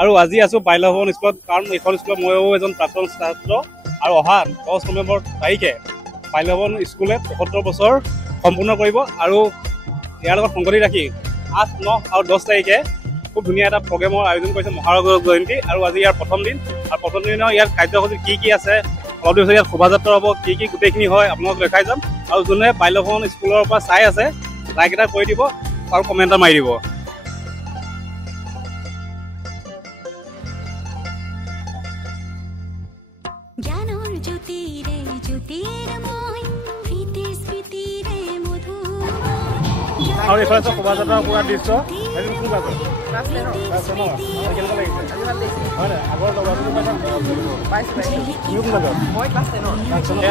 আৰু আজি আছোঁ বাল্যভৱন স্কুলত, কাৰণ এইখন স্কুলত ময়ো এজন প্ৰাক্তন ছাত্ৰ আৰু অহা 10 নৱেম্বৰ তাৰিখে বাল্যভৱন স্কুলে 75 বছৰ সম্পূৰ্ণ কৰিব। আৰু ইয়াৰ লগত সংগতি ৰাখি 8, 9 আৰু 10 তাৰিখে খুব ধুনীয়া এটা প্ৰগ্ৰেমৰ আয়োজন কৰিছে মহানগৰ জয়ন্তী। আৰু আজি ইয়াৰ প্ৰথম দিন, আৰু প্ৰথম দিনৰ ইয়াৰ কাৰ্যসূচী কি আছে, অলপ দিন ইয়াত শোভাযাত্ৰা হ'ব, কি গোটেইখিনি হয় আপোনালোক দেখাই যাম। আৰু যোনে বাল্যভৱন স্কুলৰ পৰা চাই আছে লাইক এটা কৰি দিব আৰু কমেণ্ট এটা মাৰি দিব। আৰু এইফালে শোভাযাত্ৰাৰ পুৰা দৃশ্য কোন আছে কেনেকুৱা লাগিছে হয় নাই আগৰ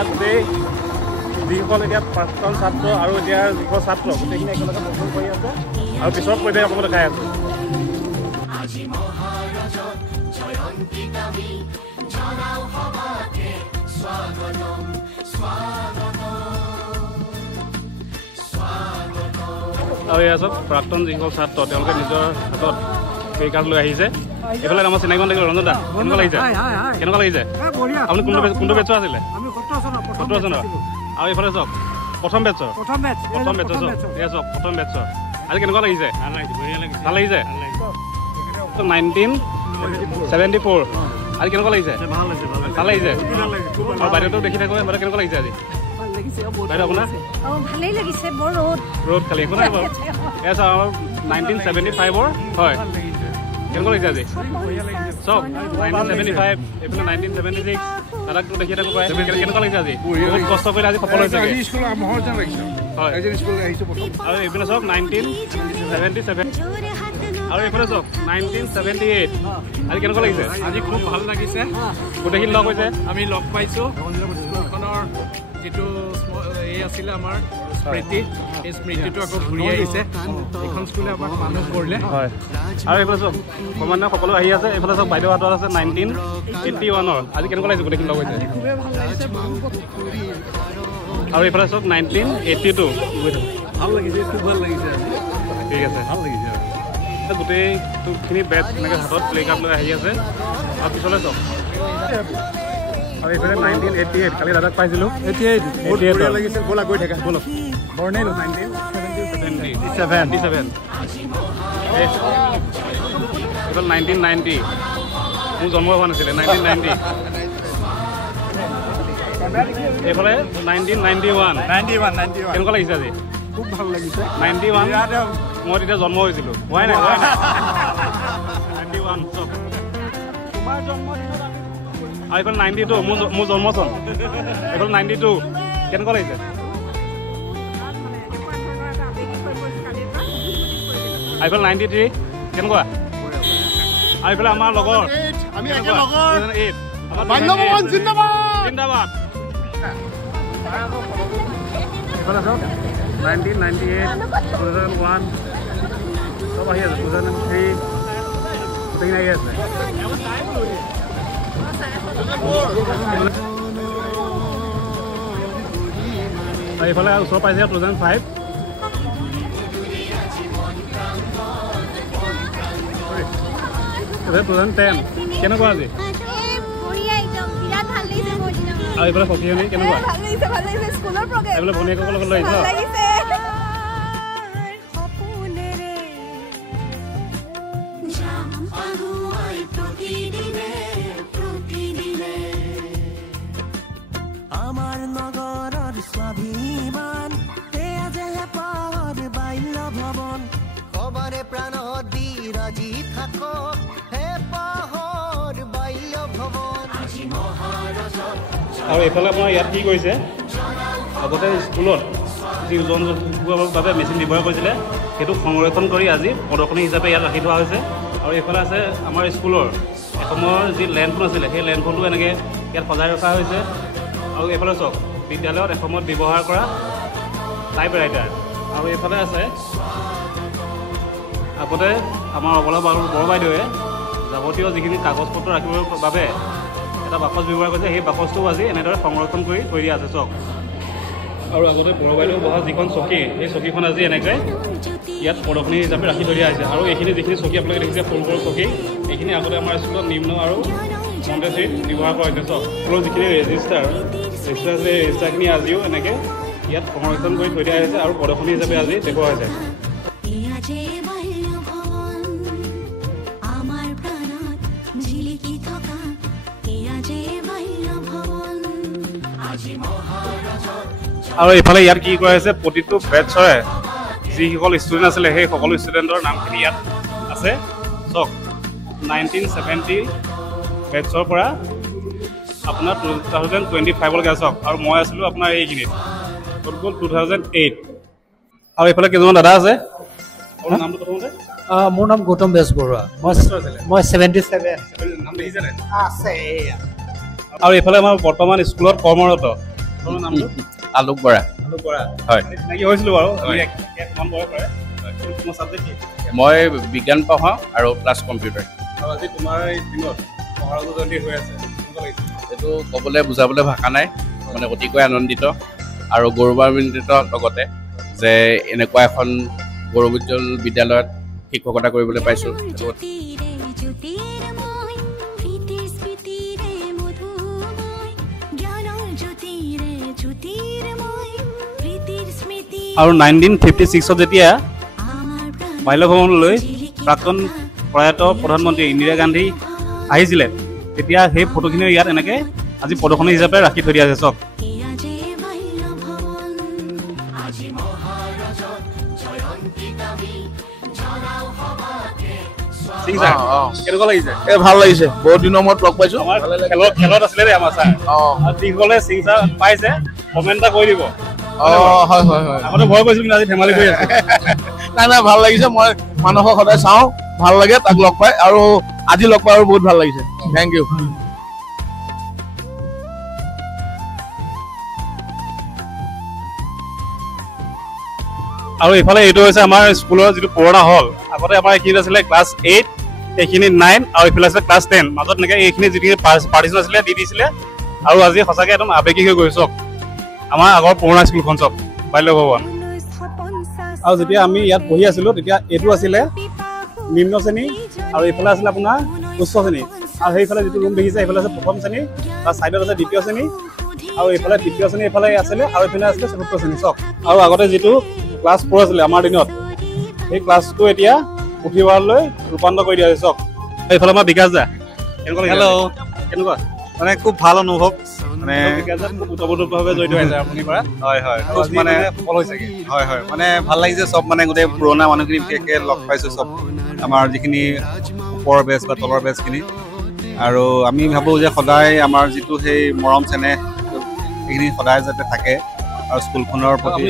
গোটেই যিসকল এতিয়া প্ৰাক্তন ছাত্ৰ আৰু এতিয়া যিসকল ছাত্ৰ গোটেইখিনি একেলগে প্ৰগ্ৰেম কৰি আছে আৰু পিছত পৰিৱেশ আপোনালোকে দেখাই আছে। আৰু এয়া চব প্ৰাক্তন যিসকল ছাত্ৰ তেওঁলোকে নিজৰ হাতত সেই কাৰ্ড লৈ আহিছে। এইফালে আমাৰ চিনাকি মানুহ থাকিব ৰঞ্জন দা, কেনেকুৱা লাগিছে কেনেকুৱা লাগিছে আপুনি কোনটো বেটছৰ আছিলে? 17 চনৰ। আৰু এইফালে চাওক প্ৰথম বেটছৰ এয়া চাওক প্ৰথম বেটছৰ। আজি কেনেকুৱা লাগিছে? ভাল লাগিছে 1974। আজি কেনেকুৱা লাগিছে? ভাল লাগিছে। আৰু বাইদেউটো দেখি থাকোঁ বাইদেউ কেনেকুৱা লাগিছে আজি? ভালেই লাগিছে, বৰ ৰ'দ খালি একো নাই বাৰু। এয়া চাওক 1975ৰ হয়, কেনেকুৱা লাগিছে আজি? চব 1975 এইফালে 1976 দাদাকটো দেখি থাকোঁ প্ৰায়। কেনেকুৱা লাগিছে আজি? বহুত কষ্ট কৰিলে আজি সফল হৈছে। আৰু এইফালে চাওক 1977 আৰু এইফালে চাওক 1978। আজি কেনেকুৱা লাগিছে? আজি খুব ভাল লাগিছে, গোটেইখিনি লগ হৈছে, আমি লগ পাইছোঁ। স্কুলখনৰ যিটো এই আছিলে আমাৰ স্মৃতি, এই স্মৃতিটো আকৌ ঘূৰি আহিছে। এইখন স্কুলে আমাক মানুহ কৰিলে হয়। আৰু এইফালে চাওক ক্ৰমান্বয়ে সকলো আহি আছে। এইফালে চাওক বাইদেউ হাতত আছে 1981ৰ। আজি কেনেকুৱা লাগিছে? গোটেইখিনি লগ হৈছে। আৰু এইফালে চাওক 1982। ভাল লাগিছে, খুব ভাল লাগিছে। ঠিক আছে, ভাল লাগিছে। গোটেইখিনি বেট এনেকৈ হাতত প্লে কাৰ্ড লৈ আহি আছে। আৰু পিছলৈ চাওক আৰু এইফালে 1988 কালি দাদাক পাইছিলোঁ। 88 লাগিছে। ব'লা গৈ থাকা ব'লক। বৰ্ণেল 1977। এইফালে 1990 মোৰ জন্ম হোৱা নাছিলে 1990। এইফালে 1991। কেনেকুৱা লাগিছে আজি? খুব ভাল লাগিছে। 91 মই তেতিয়া জন্ম হৈছিলোঁ, হোৱাই নাই 91 চব। তোমাৰ জন্মদিনত আৰু এইফালে 92 মোৰ জন্মচন। এইফালে 92 কেনেকুৱা লাগিছে? এইফালে 93 কেনেকুৱা? আৰু এইফালে আমাৰ লগৰ জিন্দাবাদ। এইফালে চাওক 1998 2001 চব আহি আছে। 2003 গোটেইখিনি আহি আছে। এইফালে ওচৰ পাইছে 2005। 2010 কেনেকুৱা আজি? আৰু এইফালে সখীজনী কেনেকুৱা? এইফালে ভনীয়েকৰ লগত লৈ আহিছ? আমাৰ নগৰৰ স্বাভিমান পাহৰ বাল্য ভৱন সবাৰে প্ৰাণত বিৰাজি থাকক হে পাহৰ বাল্য ভৱন। আৰু এইফালে আপোনাৰ ইয়াত কি কৰিছে, আগতে স্কুলত যি ওজন জোখাৰ বাবে মেচিন ব্যৱহাৰ কৰিছিলে সেইটো সংৰক্ষণ কৰি আজি প্ৰদৰ্শনী হিচাপে ইয়াত ৰাখি থোৱা হৈছে। আৰু এইফালে আছে আমাৰ স্কুলৰ এসময়ৰ যি লেণ্ডফোন আছিলে সেই লেণ্ডফোনটো এনেকৈ ইয়াত সজাই ৰখা হৈছে। আৰু এইফালে চাওক বিদ্যালয়ত এসময়ত ব্যৱহাৰ কৰা টাইপৰাইটাৰ। আৰু এইফালে আছে আগতে আমাৰ অবলা বৰবাইদেৱে যাৱতীয় যিখিনি কাগজ পত্ৰ ৰাখিবৰ বাবে এটা বাকচ ব্যৱহাৰ কৰিছে, সেই বাকচটোও আজি এনেদৰে সংৰক্ষণ কৰি থৈ দিয়া আছে চাওক। আৰু আগতে বৰবাইদেউ বহা যিখন চকী সেই চকীখন আজি এনেকৈ ইয়াত প্ৰদৰ্শনী হিচাপে ৰাখি থৈ দিয়া হৈছে। আৰু এইখিনি যিখিনি চকী আপোনালোকে দেখিছে সৰু সৰু চকী এইখিনি আগতে আমাৰ স্কুলত নিম্ন আৰু মন্টেশ্বৰীত ব্যৱহাৰ কৰা হৈছে চব স্কুলৰ যিখিনি ৰেজিষ্টাৰ আছে ৰেজিষ্টাৰখিনি আজিও এনেকৈ ইয়াত সংৰক্ষণ কৰি থৈ দিয়া হৈছে আৰু প্ৰদৰ্শনী হিচাপে আজি দেখুওৱা হৈছে আৰু এইফালে ইয়াত কি কৰা হৈছে প্ৰতিটো বেটছৰে যিসকল ষ্টুডেণ্ট আছিলে সেই সকলো ষ্টুডেণ্টৰ নামখিনি ইয়াত আছে চাওক 1970 বেটছৰ পৰা আপোনাৰ 2025লৈকে চাওক আৰু মই আছিলোঁ আপোনাৰ এইখিনিত গ'ল 2008 আৰু এইফালে কেইজনমান দাদা আছে আপোনাৰ নামটো প্ৰথমতে মোৰ নাম গৌতম বেজবৰুৱা মই 77 নাম দেখিছেনে আছে আৰু এইফালে আমাৰ বৰ্তমান স্কুলত কৰ্মৰত আপোনাৰ নামটো আলোক বৰা হয় চিনাকি হৈছিলোঁ বাৰু মন বয়স কৰে তোমাৰ ছাবজেক্ট কি মই বিজ্ঞান পঢ়াওঁ আৰু প্লাছ কম্পিউটাৰ আৰু আজি তোমাৰ এই দিনত মহাৰাজা জয়ন্তী হৈ আছে এইটো ক'বলৈ বুজাবলৈ ভাষা নাই মানে অতিকৈ আনন্দিত আৰু গৌৰৱান্বিত লগতে যে এনেকুৱা এখন গৌৰৱোজ্জ্বল বিদ্যালয়ত শিক্ষকতা কৰিবলৈ পাইছোঁ আৰু 1956ত যেতিয়া বাল্যভৱনলৈ প্ৰাক্তন প্ৰয়াত প্ৰধানমন্ত্ৰী ইন্দিৰা গান্ধী আহিছিলে তেতিয়া সেই ফটোখিনিও ইয়াত এনেকৈ আজি প্ৰদৰ্শনী হিচাপে ৰাখি থৈ দিয়া আছে চাওক কেনেকুৱা লাগিছে ভাল লাগিছে বহুত দিনৰ মূৰত লগ পাইছোঁ খেলত আছিলে দেই আমাৰ ছাৰ যিসকলে সিং ছাৰ পাইছে কমেণ্ট এটা কৰি দিব হয় হয় হয় আগতে ভয় কৰিছিলোঁ কিন্তু আজি ধেমালি কৰি আছে নাই ভাল লাগিছে মই মানুহক সদায় চাওঁ ভাল লাগে তাক লগ পাই আৰু আজি লগ পাই আৰু বহুত ভাল লাগিছে থেংক ইউ আৰু এইফালে এইটো হৈছে আমাৰ স্কুলৰ যিটো পুৰণা হল আগতে আমাৰ এইখিনি আছিলে ক্লাছ 8 এইখিনি 9 আৰু এইফালে আছিলে ক্লাছ 10 মাজত এনেকৈ এইখিনি যিখিনি পাৰ্টিশ্যন আছিলে দি দিছিলে আৰু আজি সঁচাকৈ একদম আৱেগিক হৈ গৈছে আমাৰ আগৰ পুৰণা স্কুলখন চব বাল্যভৱন আৰু যেতিয়া আমি ইয়াত পঢ়ি আছিলোঁ তেতিয়া এইটো আছিলে নিম্ন শ্ৰেণী আৰু এইফালে আছিলে আপোনাৰ উচ্চ শ্ৰেণী আৰু সেইফালে যিটো ৰুম দেখিছে সেইফালে আছে প্ৰথম শ্ৰেণী তাৰ ছাইডত আছে দ্বিতীয় শ্ৰেণী আৰু এইফালে তৃতীয় শ্ৰেণী এইফালে আছিলে আৰু এইফালে আছিলে চতুৰ্থ শ্ৰেণী চব আৰু আগতে যিটো ক্লাছ 4 আছিলে আমাৰ দিনত সেই ক্লাছটো এতিয়া পুথিভঁৰাললৈ ৰূপান্তৰ কৰি দিয়া হৈছে চক এইফালে আমাৰ বিকাশ দা কেনেকুৱা মানে খুব ভাল অনুভৱ মানে ওতপ্ৰোতভাৱে জড়িত হৈছে আপুনি পৰা হয় হয় মানে সফল হৈছেগৈ হয় হয় মানে ভাল লাগিছে চব মানে গোটেই পুৰণা মানুহখিনি বিশেষকৈ লগ পাইছোঁ চব আমাৰ যিখিনি ওপৰৰ বেচ বা তলৰ বেচখিনি আৰু আমি ভাবোঁ যে সদায় আমাৰ যিটো সেই মৰম চেনেহ সেইখিনি সদায় যাতে থাকে আৰু স্কুলখনৰ প্ৰতি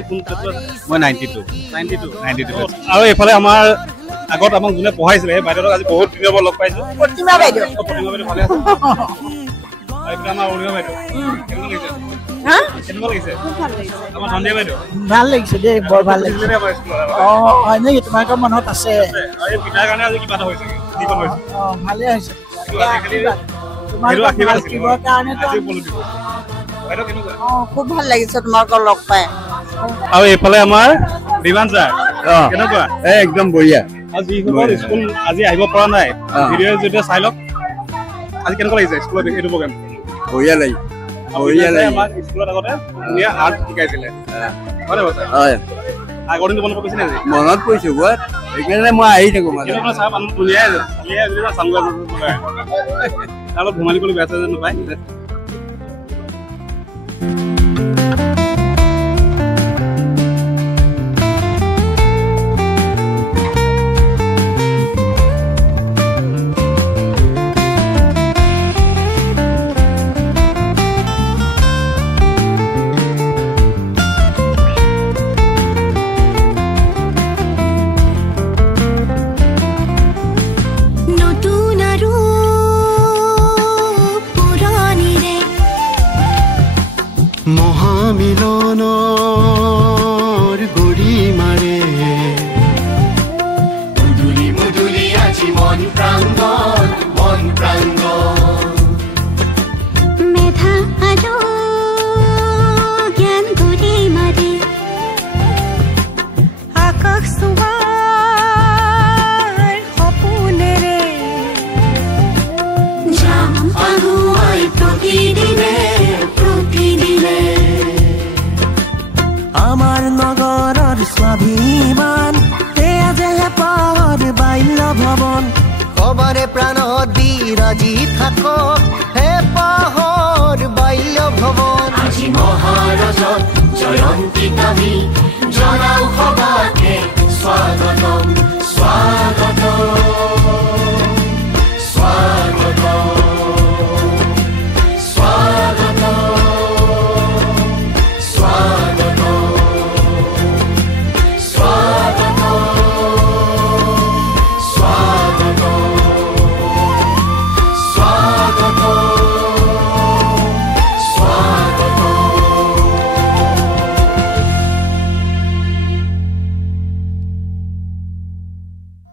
মই 92 আৰু এইফালে আমাৰ আগত আমাক যোনে পঢ়াইছিলে সেই বাইদেউক আজি বহুত দিনৰ পৰা লগ পাইছোঁ প্ৰতিমা বাইদেউ ভালে আছে এইফালে আমাৰ অৰুণিমা বাইদেউ কেনেকুৱা লাগিছে আমাৰ সন্ধিয়া বাইদেউ ভাল লাগিছে দেই বৰ ভাল লাগিছে হয় নেকি তোমালোকৰ মনত আছে এই পিতাৰ কাৰণে আজি কিবা এটা হৈছে ভালে হৈছে খুব ভাল লাগিছে তোমালোকক লগ পাই আৰু এইফালে আমাৰ বিমান ছাৰ কেনেকুৱা একদম বঢ়িয়া আৰু যিসকল স্কুল আজি আহিব পৰা নাই ভিডিঅ'ৰ জৰিয়তে চাই লওক আজি কেনেকুৱা লাগিছে স্কুলত এইটো প্ৰগ্ৰেম বঢ়িয়া লাগিছে আমাক স্কুলত আগতে ধুনীয়া আৰ্ট শিকাইছিলে হয় আগৰ দিনটো মনত পৰিছে নেকি মনত পৰিছে বহুত সেইকাৰণে মই আহি থাকোঁ মানে চাহ মানুহ ধুনীয়াই অলপ ধেমালি কৰি বেয়া যেন নাপায় মহামিলনৰ গৰি মাৰে মুদুলি মুদুলি আজি মন প্ৰাংগণ মেধা আৰু জ্ঞান গৰি মাৰে আকাশ চুৱাৰ সপোনেৰে তোমাৰে প্ৰাণত বিৰাজি থাকক হে পাহৰ বাল্য ভৱন আজি মহাৰজত জয়ন্তীত আমি জনাও সবাকে স্বাগতম স্বাগতম স্বাগতম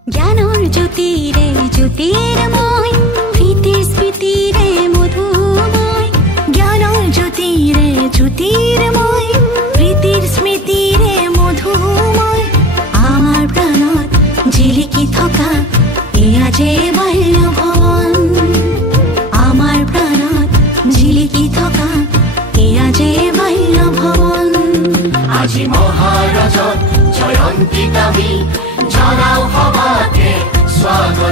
জ্ঞানৰ জ্যোতিৰে জ্যোতিৰ্ময় প্ৰীতিৰ স্মৃতিৰে মধুময় জ্ঞানৰ জ্যোতিৰে জ্যোতিৰ্ময় প্ৰীতিৰ স্মৃতিৰে মধুময় আমাৰ প্ৰাণত জিলিকি থকা এয়া যে বাল্য ভৱন আমাৰ প্ৰাণত জিলিকি থকা এয়া যে বাল্য ভৱন আজি মহাৰজত জয়ন্তীত আমি জনাও সবাকে স্বাগতম